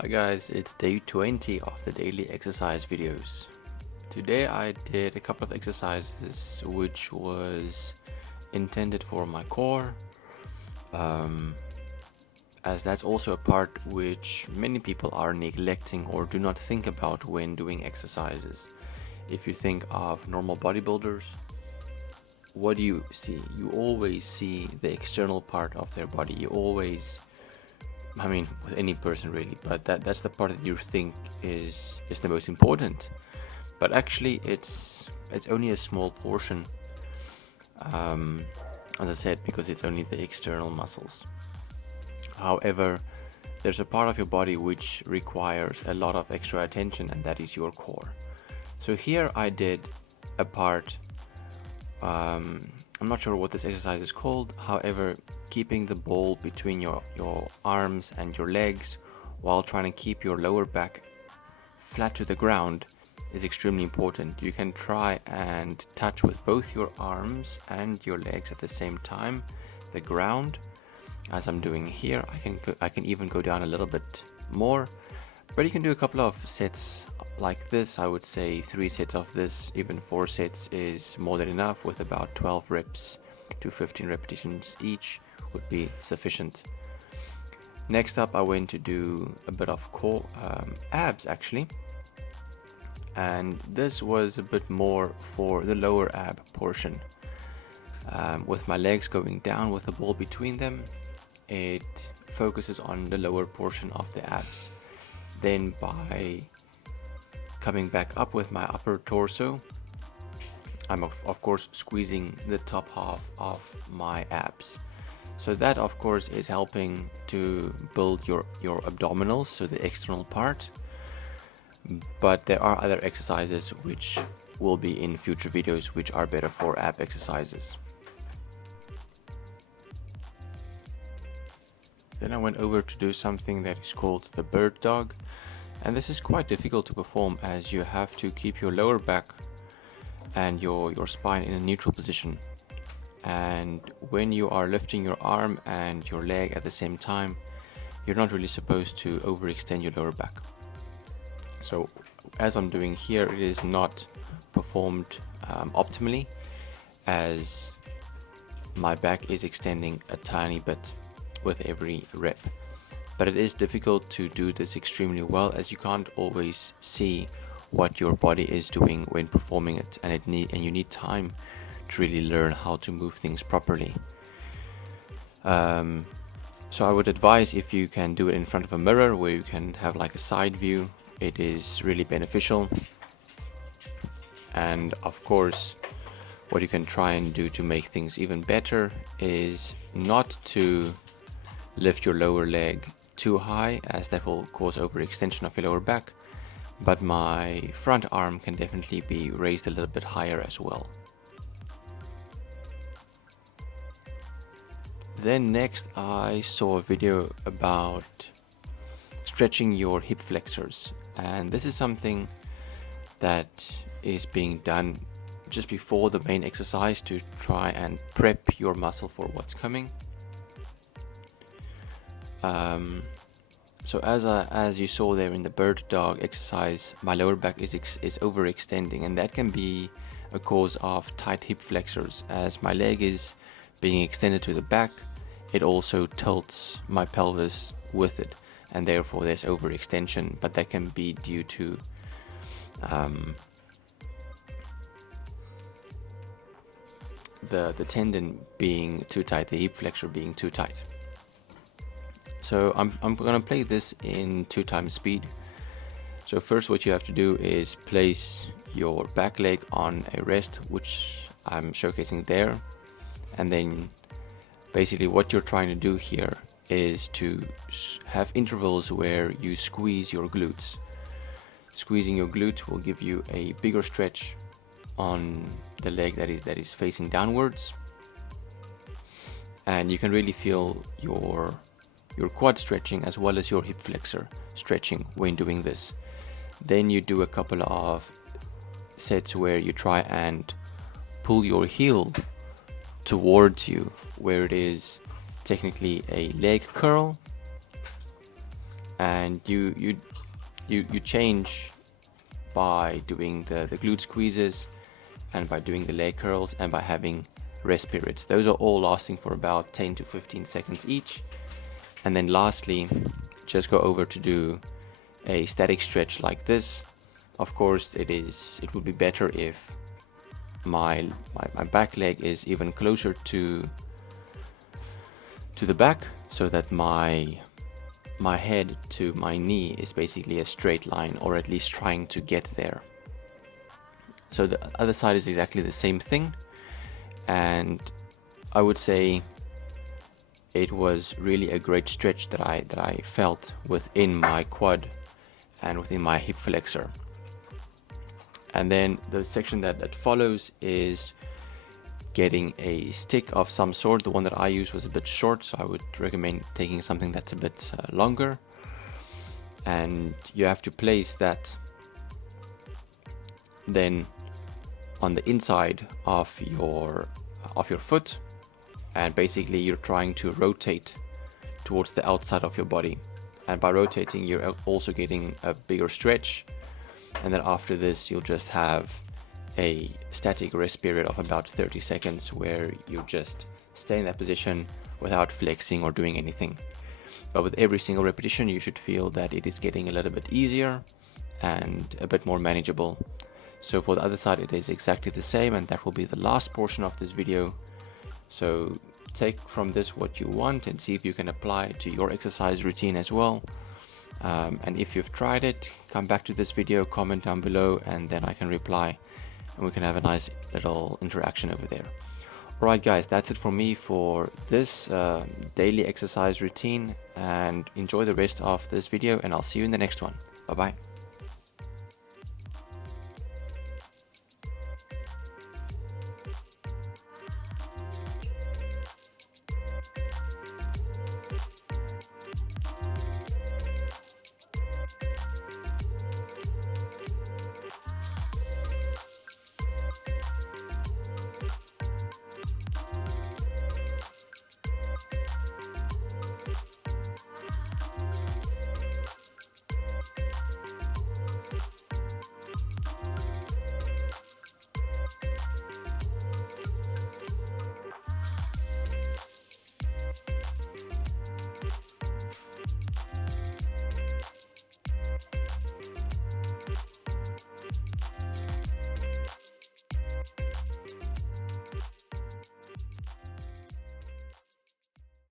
Hi guys, it's day 20 of the daily exercise videos. Today I did a couple of exercises which was intended for my core, as that's also a part which many people are neglecting or do not think about when doing exercises. If you think of normal bodybuilders, what do you see? You always see the external part of their body. With any person really, but that's the part that you think is the most important. But actually, it's only a small portion. As I said, because it's only the external muscles. However, there's a part of your body which requires a lot of extra attention, and that is your core. So here I did a part. I'm not sure what this exercise is called. However, keeping the ball between your arms and your legs while trying to keep your lower back flat to the ground is extremely important. You can try and touch with both your arms and your legs at the same time the ground, as I'm doing here. I can even go down a little bit more, but you can do a couple of sets like this. I would say 3 sets of this. Even 4 sets is more than enough, with about 12 reps to 15 repetitions each would be sufficient. Next up, I went to do a bit of core abs actually, and this was a bit more for the lower ab portion, with my legs going down with the ball between them. It focuses on the lower portion of the abs. Then by coming back up with my upper torso, I'm of course squeezing the top half of my abs. So that of course is helping to build your abdominals, so the external part. But there are other exercises which will be in future videos which are better for ab exercises. Then I went over to do something that is called the bird dog. And this is quite difficult to perform, as you have to keep your lower back and your spine in a neutral position. And when you are lifting your arm and your leg at the same time, you're not really supposed to overextend your lower back. So as I'm doing here, it is not performed optimally, as my back is extending a tiny bit with every rep. But it is difficult to do this extremely well, as you can't always see what your body is doing when performing it, and you need time to really learn how to move things properly. So I would advise, if you can do it in front of a mirror where you can have like a side view, it is really beneficial. And of course, what you can try and do to make things even better is not to lift your lower leg too high, as that will cause overextension of your lower back, but my front arm can definitely be raised a little bit higher as well. Then next I saw a video about stretching your hip flexors, and this is something that is being done just before the main exercise to try and prep your muscle for what's coming. So as you saw there in the bird dog exercise, my lower back is overextending, and that can be a cause of tight hip flexors. As my leg is being extended to the back, it also tilts my pelvis with it, and therefore there's overextension. But that can be due to the tendon being too tight, the hip flexor being too tight. So I'm gonna play this in 2 times speed. So first, what you have to do is place your back leg on a rest, which I'm showcasing there. And then basically what you're trying to do here is to have intervals where you squeeze your glutes. Squeezing your glutes will give you a bigger stretch on the leg that is facing downwards. And you can really feel your quad stretching as well as your hip flexor stretching when doing this. Then you do a couple of sets where you try and pull your heel towards you, where it is technically a leg curl, and you change by doing the glute squeezes, and by doing the leg curls, and by having rest periods. Those are all lasting for about 10 to 15 seconds each. And then lastly, just go over to do a static stretch like this. Of course, it would be better if my back leg is even closer to the back, so that my head to my knee is basically a straight line, or at least trying to get there. So the other side is exactly the same thing, and I would say it was really a great stretch that I felt within my quad and within my hip flexor. And then the section that follows is getting a stick of some sort. The one that I used was a bit short, so I would recommend taking something that's a bit longer. And you have to place that then on the inside of your foot, and basically you're trying to rotate towards the outside of your body, and by rotating you're also getting a bigger stretch. And then after this you'll just have a static rest period of about 30 seconds where you just stay in that position without flexing or doing anything. But with every single repetition you should feel that it is getting a little bit easier and a bit more manageable. So for the other side it is exactly the same, and that will be the last portion of this video. So take from this what you want and see if you can apply it to your exercise routine as well. And if you've tried it, come back to this video, comment down below, and then I can reply, and we can have a nice little interaction over there. Alright guys, that's it for me for this daily exercise routine, and enjoy the rest of this video, and I'll see you in the next one. Bye bye.